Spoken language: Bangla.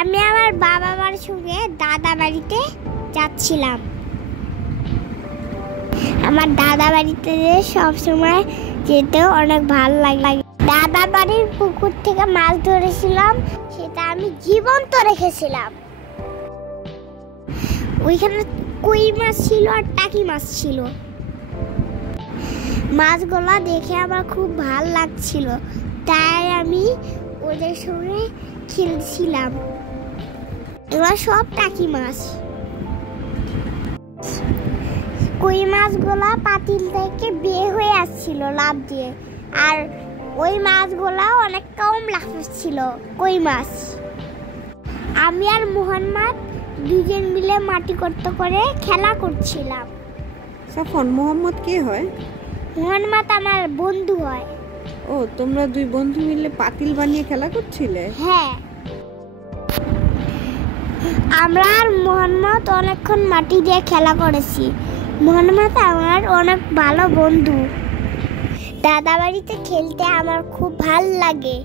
আমি আমার বাবা মার সঙ্গে দাদা বাড়িতে যাচ্ছিলাম। আমার দাদা বাড়িতে সব সময় যেতে অনেক ভালো লাগে। দাদা বাড়ির পুকুর থেকে মাছ ধরেছিলাম, সেটা আমি জীবন্ত রেখেছিলাম। ওইখানে কই মাছ ছিল আর টাকি মাছ ছিল। মাছগুলো দেখে আমার খুব ভালো লাগছিল, তাই আমি ওদের সঙ্গে খেলছিলাম। এগুলো সব টাকি মাছ। কই মাছগুলা পাতিল থেকে বের হয়ে আসছিল লাফ দিয়ে, আর ওই মাছগুলা অনেক কম লাফাচ্ছিল কই মাছ। আমি আর মোহাম্মদ দুজন মিলে মাটি করতে করে খেলা করছিলাম। সাফন, মোহাম্মদ কে হয়? মোহাম্মদ আমার বন্ধু হয়। ও, তোমরা দুই বন্ধু মিলে পাতিল বানিয়ে খেলা করছিলে? হ্যাঁ, আমরা আর মোহাম্মদ অনেকক্ষণ মাটি দিয়ে খেলা করেছি। মোহাম্মদ আমার অনেক ভালো বন্ধু। দাদা বাড়িতে খেলতে আমার খুব ভালো লাগে।